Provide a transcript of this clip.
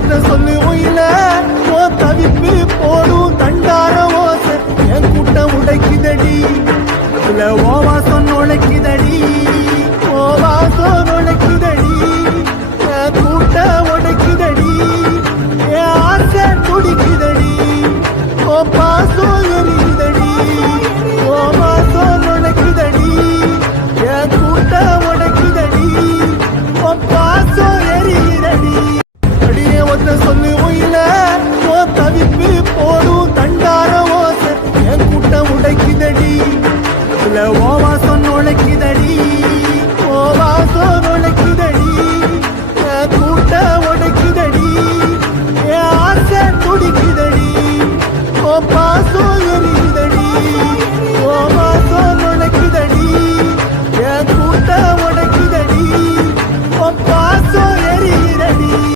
ஒத்த சொல்லு ஒயில ஓ தவிப்பு போடும் தண்டார ஓசை என் கூட்டம் உடைக்குதடி இல்ல ஓவாசம் நுழைக்குதடி ஓவாசம் நுழைக்குதடி என் கூட்டம் உடைக்குதடி என் ஆசை துடிக்குதடி ஓ பாசம் எரியுதடி ஓவாசம் நுழைக்குதடி என் கூட்டம் உடைக்குதடி ஓ பாசம் எரியுதடி அடியே ஒத்த சொல்லு ஒயில ஓ தவிப்பு